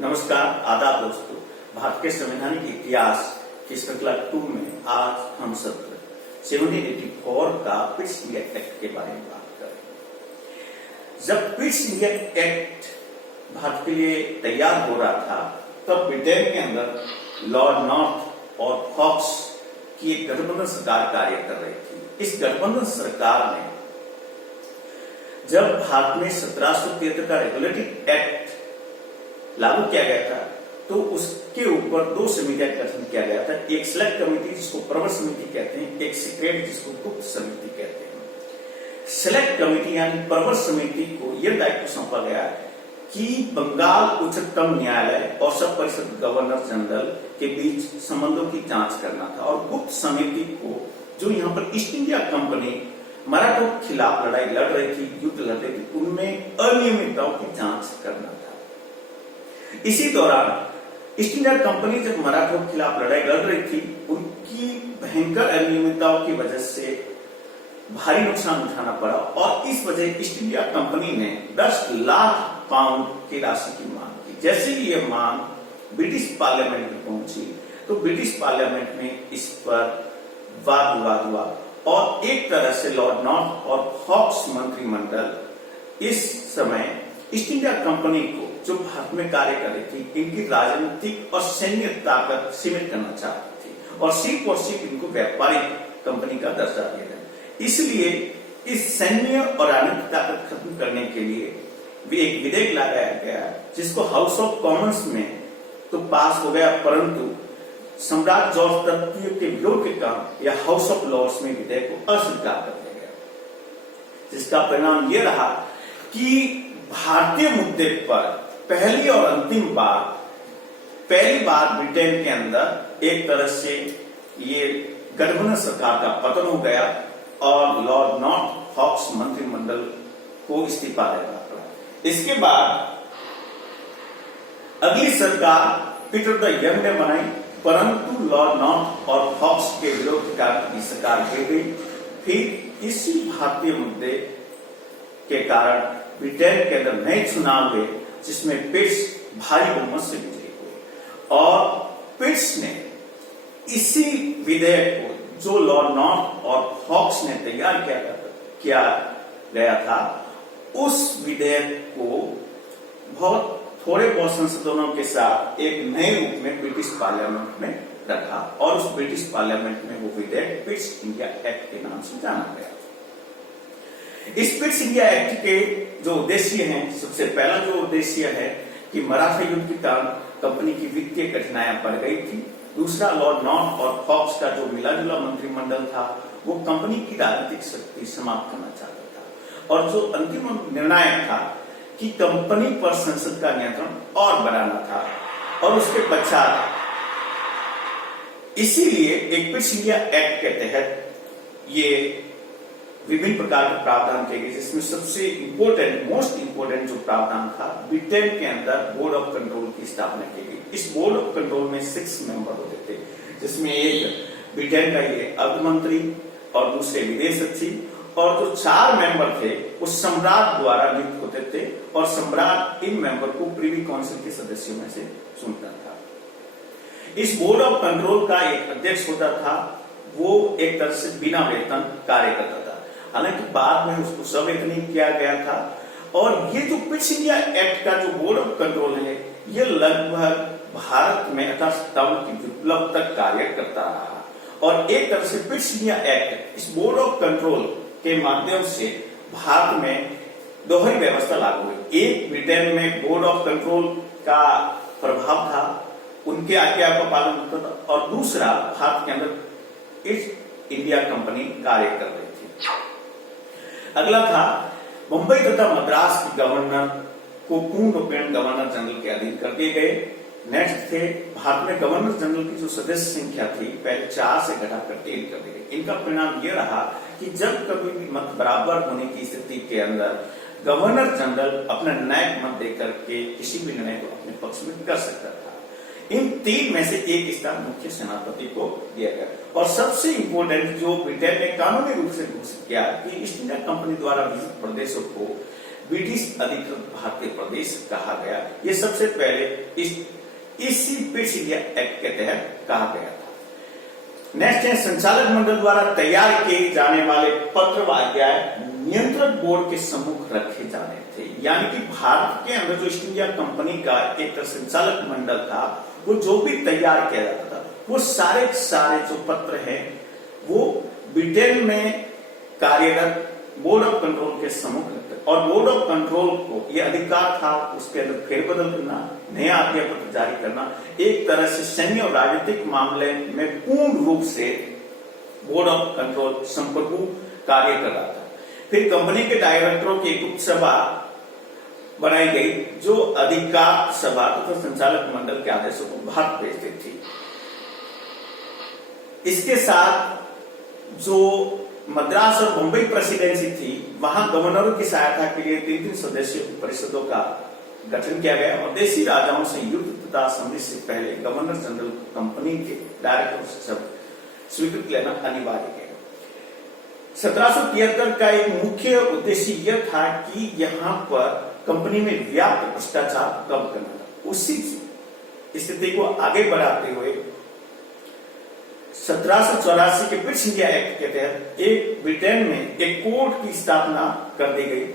नमस्कार, आदाब दोस्तों। भारत के संवैधानिक इतिहास की श्रृंखला 2 में आज हम सत्र 1784 का पिट्स इंडिया एक्ट के बारे में बात करें। जब पिट्स इंडिया एक्ट भारत के लिए तैयार हो रहा था, तब ब्रिटेन के अंदर लॉर्ड नॉर्थ और फॉक्स की एक गठबंधन सरकार कार्य कर रही थी। इस गठबंधन सरकार ने जब भारत में 1773 का रेगुलेटरी एक्ट लागू किया गया था, तो उसके ऊपर 2 समितियां का गठन किया गया था। एक सिलेक्ट कमेटी जिसको प्रवर समिति कहते हैं, एक सीक्रेट जिसको गुप्त समिति कहते हैं। सिलेक्ट कमेटी यानी प्रवर समिति को यह दायित्व सौंपा गया कि बंगाल उच्चतम न्यायालय और सब परिषद गवर्नर जनरल के बीच संबंधों की जांच करना था, और गुप्त समिति को, जो यहाँ पर ईस्ट इंडिया कंपनी मराठों के खिलाफ लड़ाई लड़ रही थी, युद्ध लड़ रही थी, उनमें अनियमितताओं की जांच करना था। इसी दौरान ईस्ट इंडिया कंपनी जब मराठों के खिलाफ लड़ाई लड़ रही थी, उनकी भयंकर अनियमितताओं की वजह से भारी नुकसान उठाना पड़ा, और इस वजह ईस्ट इंडिया कंपनी ने 10 लाख पाउंड की राशि की मांग की। जैसे ही यह मांग ब्रिटिश पार्लियामेंट में पहुंची, तो ब्रिटिश पार्लियामेंट में इस पर वाद विवाद हुआ, और एक तरह से लॉर्ड नॉर्थ और फॉक्स मंत्रिमंडल इस समय ईस्ट इंडिया कंपनी को, जो भारत में कार्य कर रही थी, इनकी राजनीतिक और सैन्य ताकत सीमित करना चाहती थी, और सिर्फ इनको व्यापारिक कंपनी का दर्जा दिया गया। इसलिए इस सैन्य और राजनीतिक ताकत खत्म करने के लिए भी एक विधेयक लाया गया, जिसको हाउस ऑफ कॉमन्स में तो पास हो गया, परंतु सम्राट जॉर्ज तृतीय के विरोध के कारण यह हाउस ऑफ लॉर्ड्स में विधेयक को अस्वीकार कर दिया गया, जिसका परिणाम यह रहा कि भारतीय मुद्दे पर पहली बार ब्रिटेन के अंदर एक तरह से ये गठबंधन सरकार का पतन हो गया, और लॉर्ड नॉर्थ फॉक्स मंत्रिमंडल को इस्तीफा देना पड़ा। इसके बाद अगली सरकार पीटर द यंग ने बनाई, परंतु लॉर्ड नॉर्थ और फॉक्स के विरोध के कारण सरकार गिर गई। फिर इसी भारतीय मुद्दे के कारण ब्रिटेन के अंदर नए चुनाव हुए, जिसमें पिट्स भारी बहुमत से विजयी हुए, और पिट्स ने इसी विधेयक को, जो लॉर्ड नॉर्थ और फॉक्स ने तैयार किया गया था, उस विधेयक को थोड़े बहुत संशोधनों के साथ एक नए रूप में ब्रिटिश पार्लियामेंट में रखा, और उस ब्रिटिश पार्लियामेंट में वो विधेयक पिट्स इंडिया एक्ट के नाम से जाना गया। इस पिट्स इंडिया एक्ट के जो उद्देश्य हैं, सबसे पहला जो उद्देश्य है कि मराठा युद्ध के कारण कंपनी की वित्तीय कठिनाइयां बढ़ गई थी। दूसरा, लॉर्ड नॉर्थ और फॉक्स का जो मिला जुला मंत्रिमंडल था, वो कंपनी की राजनीतिक शक्ति समाप्त करना चाहता था, और जो अंतिम निर्णायक था कि कंपनी पर संसद का नियंत्रण और बढ़ाना था, और उसके पश्चात इसीलिए एक पिट्स इंडिया एक्ट के तहत ये विभिन्न प्रकार के प्रावधान किए गए, जिसमें सबसे मोस्ट इंपोर्टेंट जो प्रावधान था, ब्रिटेन के अंदर बोर्ड ऑफ कंट्रोल की स्थापना की गई। इस बोर्ड ऑफ कंट्रोल में 6 मेंबर होते थे, जिसमें एक ब्रिटेन का ये अर्थ मंत्री और दूसरे विदेश सचिव, और जो 4 मेंबर थे वो सम्राट द्वारा नियुक्त होते थे, और सम्राट इन मेंबर को प्रिवी काउंसिल के सदस्यों में से चुनता था। इस बोर्ड ऑफ कंट्रोल का एक अध्यक्ष होता था, वो एक तरह से बिना वेतन कार्य करता था। हालांकि बाद में उसको सवेतनिक किया गया था, और ये जो पिट्स इंडिया एक्ट का जो बोर्ड ऑफ कंट्रोल है, ये लगभग भारत में अर्थव्यवस्था की विप्लव तक कार्य करता रहा, और एक तरह से पिट्स इंडिया एक्ट, इस बोर्ड ऑफ कंट्रोल के माध्यम से भारत में दोहरी व्यवस्था लागू हुई। एक, ब्रिटेन में बोर्ड ऑफ कंट्रोल का प्रभाव था, उनके आज्ञा का पालन होता था, और दूसरा, भारत के अंदर ईस्ट इंडिया कंपनी कार्य कर रही थी। अगला था, मुंबई तथा मद्रास के गवर्नर को पूर्ण रूपेण गवर्नर जनरल के अधीन कर दिए गए। नेक्स्ट थे, भारत में गवर्नर जनरल की जो सदस्य संख्या थी, पहले 4 से घटाकर 3 कर दी गई। इनका परिणाम यह रहा कि जब कभी भी मत बराबर होने की स्थिति के अंदर गवर्नर जनरल अपना निर्णायक मत देकर के किसी भी निर्णय को अपने पक्ष में कर सकता था। इन 3 में से एक स्थान मुख्य सेनापति को दिया गया, और सबसे इंपोर्टेंट जो ब्रिटेन ने कानूनी रूप से घोषित किया कि ईस्ट इंडिया कंपनी द्वारा विजित प्रदेशों को ब्रिटिश अधिकृत भारतीय प्रदेश कहा गया। ये सबसे पहले इसी ब्रिटिश इंडिया एक्ट के तहत कहा गया था। नेक्स्ट है, संचालक मंडल द्वारा तैयार किए जाने वाले पत्र व आज्ञाएं नियंत्रक बोर्ड के सम्मुख रखे जाने थे। यानी कि भारत के अंदर जो ईस्ट इंडिया कंपनी का एक संचालक मंडल था, वो जो भी तैयार किया जाता था, वो सारे जो पत्र हैं वो ब्रिटेन में कार्यरत बोर्ड ऑफ कंट्रोल के सम्मुख रखते, और बोर्ड ऑफ कंट्रोल को यह अधिकार था उसके अंदर फेरबदल करना, नया आज्ञा पत्र जारी करना। एक तरह से सैन्य और राजनीतिक मामले में पूर्ण रूप से बोर्ड ऑफ कंट्रोल संप्रभु कार्य कर रहा था। फिर कंपनी के डायरेक्टरों की एक उप सभा बनाई गई जो अधिकार सभा तथा संचालक मंडल के आदेशों को भारत भेजती थी। इसके साथ जो मद्रास और मुंबई प्रेसिडेंसी थी, वहां गवर्नरों की सहायता के लिए 3 सदस्यों की परिषदों का गठन किया गया और देशी राजाओं से युद्ध तथा संधि से पहले गवर्नर जनरल कंपनी के डायरेक्टर से सब स्वीकृत लेना अनिवार्य किया। 1773 का एक मुख्य उद्देश्य यह था कि यहाँ पर कंपनी में व्याप्त भ्रष्टाचार कम करना था। उसी स्थिति को आगे बढ़ाते हुए 1784 के ब्रिटिश इंडिया एक्ट के तहत एक ब्रिटेन में एक कोर्ट की स्थापना कर दी गई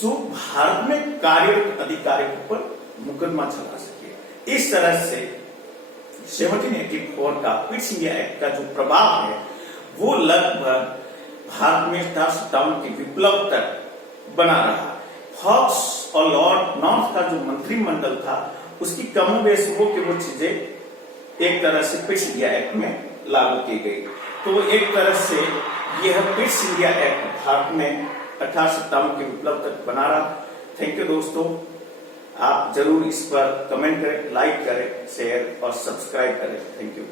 जो भारत में कार्यरत अधिकारियों पर मुकदमा चला सके। इस तरह से 1784 का ब्रिटिश इंडिया एक्ट का जो प्रभाव है वो लगभग भारत में 1757 के विप्लव तक बना रहा। फॉक्स और लॉर्ड नॉर्थ का जो मंत्रिमंडल था उसकी कमोबेश वो चीजें एक तरह से ब्रिटिश इंडिया एक्ट में लागू की गई। तो एक तरह से यह ब्रिटिश इंडिया एक्ट भारत में 1857 के विप्लव तक बना रहा। थैंक यू दोस्तों, आप जरूर इस पर कमेंट करें, लाइक करें, शेयर और सब्सक्राइब करें। Thank you.